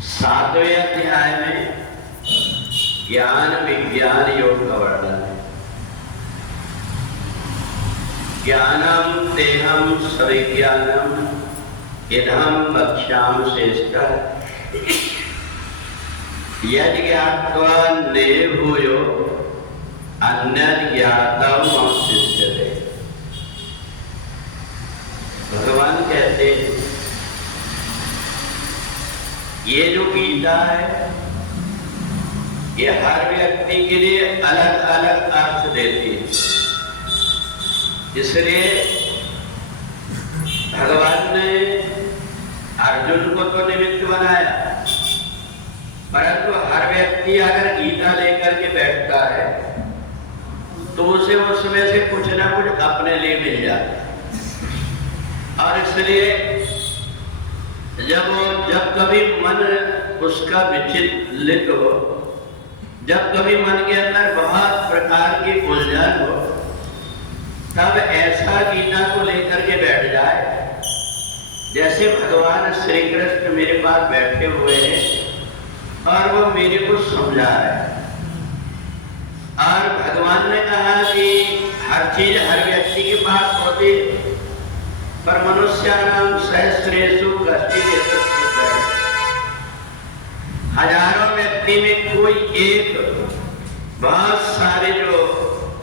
7वें अध्याय में ज्ञान विज्ञान योग का वर्णन है। ज्ञानम तेहम सविज्ञानम इदम वक्ष्याम श्रेष्ठः यद् ज्ञात्वा न भूयो अन्यद् ज्ञातम् अवशिष्यते। भगवान कहते हैं ये जो गीता है ये हर व्यक्ति के लिए अलग अलग अर्थ देती है। इसलिए भगवान ने अर्जुन को तो निमित्त बनाया, परंतु हर व्यक्ति अगर गीता लेकर के बैठता है तो उसे उसमें से कुछ ना कुछ अपने लिए मिल जाता है। और इसलिए जब कभी मन उसका विचलित हो, जब कभी मन के अंदर बहुत प्रकार की उलझन हो, तब ऐसा गीता को लेकर के बैठ जाए जैसे भगवान श्री कृष्ण मेरे पास बैठे हुए हैं और वो मेरे को समझा रहे हैं। और भगवान ने कहा कि हर चीज हर व्यक्ति के पास होती है, पर मनुष्याणाम सहस्रेषु कश्चित् हजारों व्यक्ति में कोई एक बहुत सारे जो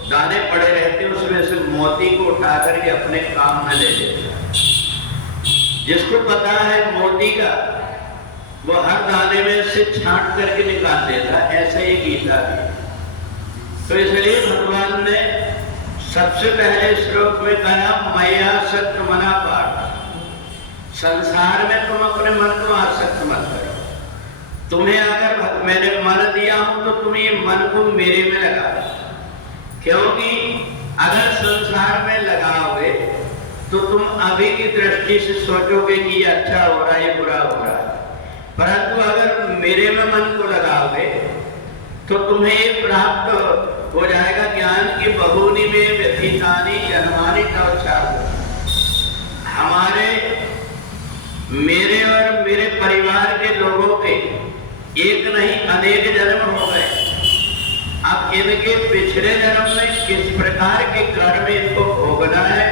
दाने पड़े रहते हैं उसमें से मोती को उठा करके अपने काम में ले लेता है। जिसको पता है मोती का वो हर दाने में से छांट करके निकाल देता है। ऐसे ही गीता भी। तो इसलिए भगवान ने सबसे पहले श्लोक में कहा मया सक्त मना पाठ। संसार में तुम अपने मन को आसक्त मत करो। तुम्हें अगर मैंने मन दिया हूं तो तुम ये मन को मेरे में लगाओ, क्योंकि अगर संसार में लगाओगे तो तुम अभी की दृष्टि से सोचोगे कि ये अच्छा हो रहा है, ये बुरा हो रहा है। परंतु अगर मेरे में मन को लगाओगे तो तुम्हें ये प्राप्त हो जाएगा ज्ञान की बहुनी में व्यतीतानी जन्मानी तवचार। हमारे मेरे और मेरे परिवार के लोगों के एक नहीं अनेक जन्म हो गए। अब इनके पिछले जन्म में किस प्रकार के कर्म इनको भोगना है,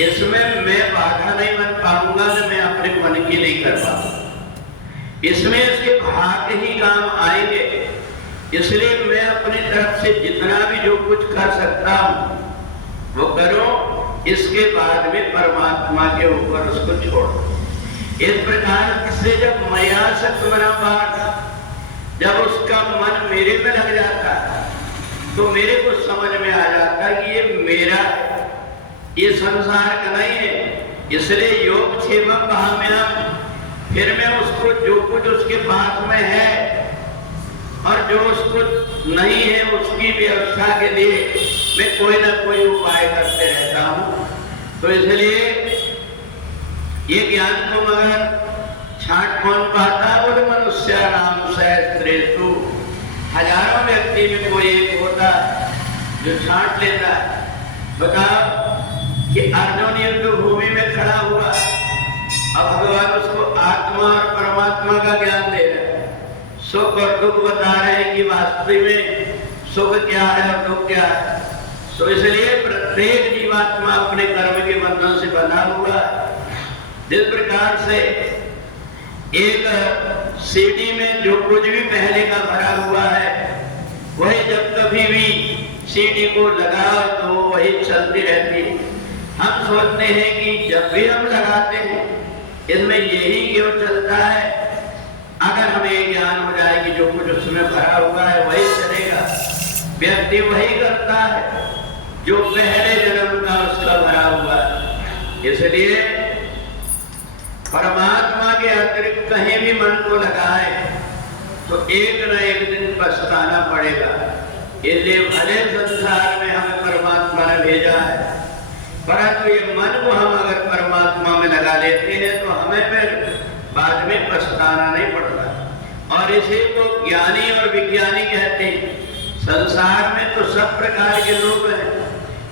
इसमें मैं बाधा नहीं बन पाऊंगा, न मैं अपने मन की नहीं कर पाऊंगा। इसमें इसके भाग्य ही काम आएंगे। इसलिए मैं अपनी तरफ से जितना भी जो कुछ कर सकता हूं वो करूं, इसके बाद में परमात्मा के ऊपर उसको छोड़ो। इस प्रकार से जब मया सक्त मना पाठ, जब उसका मन मेरे में लग जाता तो मेरे को समझ में आ जाता कि ये मेरा, ये संसार का नहीं है। इसलिए योग क्षेमम भाम्याम, फिर मैं उसको जो कुछ उसके पास में है और जो उसको नहीं है उसकी व्यवस्था के लिए मैं कोई ना कोई उपाय करते रहता हूं। तो इसलिए ये ज्ञान को मगर छांट कौन पाता, बोले मनुष्याणाम सहस्रेषु, हजारों व्यक्ति में कोई एक होता जो छांट लेता। बताओ कि अर्जुन युद्ध भूमि में खड़ा हुआ, अब भगवान उसको आत्मा और परमात्मा का ज्ञान दे रहे हैं। सुख और दुख बता रहे हैं कि वास्तव में सुख क्या है और दुख क्या है। तो इसलिए प्रत्येक जीवात्मा अपने कर्म के बंधन से बंधा हुआ। जिस प्रकार से एक सीढ़ी में जो कुछ भी पहले का भरा हुआ है वही जब कभी भी सीढ़ी को लगाओ तो वही चलती रहती है। हम सोचते हैं कि जब भी हम लगाते हैं इसमें यही क्यों चलता है। अगर हमें ज्ञान हो जाए कि जो कुछ उसमें भरा हुआ है वही चलेगा, व्यक्ति वही करता है जो पहले जन्म का उसका भरा हुआ है। इसलिए परमात्मा के अतिरिक्त कहीं भी मन को लगाए तो एक न एक दिन पछताना पड़ेगा। इसलिए भले संसार में हमें परमात्मा ने भेजा है, परंतु ये मन को हम अगर परमात्मा में लगा लेते हैं तो हमें फिर बाद में पछताना नहीं पड़ता। और इसी को ज्ञानी और विज्ञानी कहते हैं। संसार में तो सब प्रकार के लोग हैं,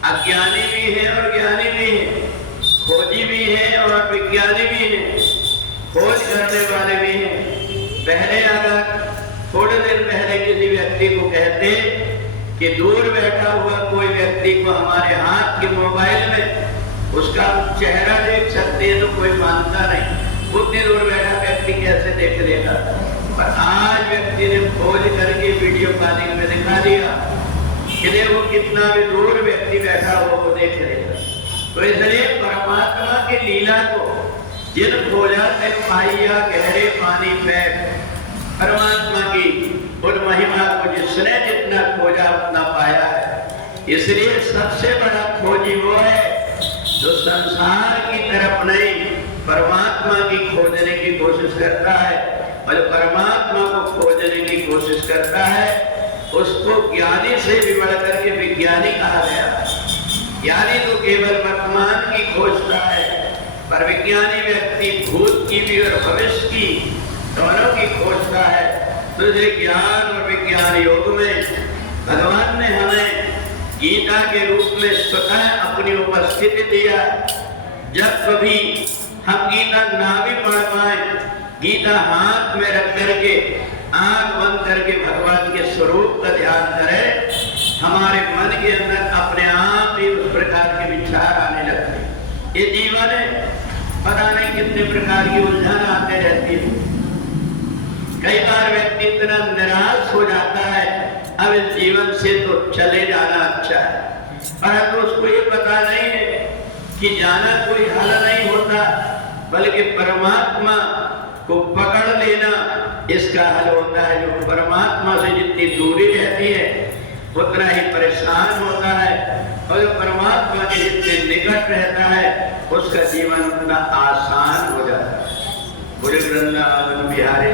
अज्ञानी भी हैं और ज्ञानी भी हैं, खोजी भी हैं और विज्ञानी भी हैं, खोज करने वाले भी हैं। व्यक्ति को कहते कि दूर बैठा हुआ कोई व्यक्ति को हमारे हाथ के मोबाइल में उसका चेहरा देख सकते हैं तो कोई मानता नहीं, उतनी दूर बैठा व्यक्ति कैसे देख लेगा। पर आज व्यक्ति ने खोज करके वीडियो कॉलिंग में दिखा दिया कि देखो कितना भी दूर व्यक्ति बैठा हो वो देख लेगा। तो इसलिए परमात्मा की लीला को जिन खोजा से पाइया गहरे पानी फेंक, परमात्मा की उन महिमा को जिसने जितना खोजा उतना पाया है। इसलिए सबसे बड़ा खोजी वो है जो संसार की तरफ नहीं परमात्मा की खोजने की कोशिश करता है, और जो परमात्मा को खोजने की कोशिश करता है उसको ज्ञानी से भी बढ़ करके विज्ञानी कहा गया है। ज्ञानी तो केवल वर्तमान की खोजता है, पर विज्ञानी व्यक्ति भूत की भी और भविष्य की दोनों की खोजता है। तो ज्ञान और विज्ञान योग में भगवान ने हमें गीता के रूप में स्वतः अपनी उपस्थिति दिया। जब कभी हम गीता ना भी पढ़ पाए, गीता हाथ में रख करके आंख बंद करके भगवान के स्वरूप का ध्यान करें, हमारे मन के अंदर अपने आप ही उस प्रकार के विचार आने लगते हैं। ये जीवन है, पता नहीं कितने प्रकार की उलझन आते रहती है। कई बार व्यक्ति इतना निराश हो जाता है, अब इस जीवन से तो चले जाना अच्छा है, परंतु उसको ये पता नहीं है कि जाना कोई हल नहीं होता, बल्कि परमात्मा को पकड़ लेना इसका हल होता है। जो परमात्मा से जितनी दूरी रहती है उतना ही परेशान होता है, और जो परमात्मा के जितने निकट रहता है उसका जीवन उतना आसान हो जाता है। बोले वृंदावन बिहारी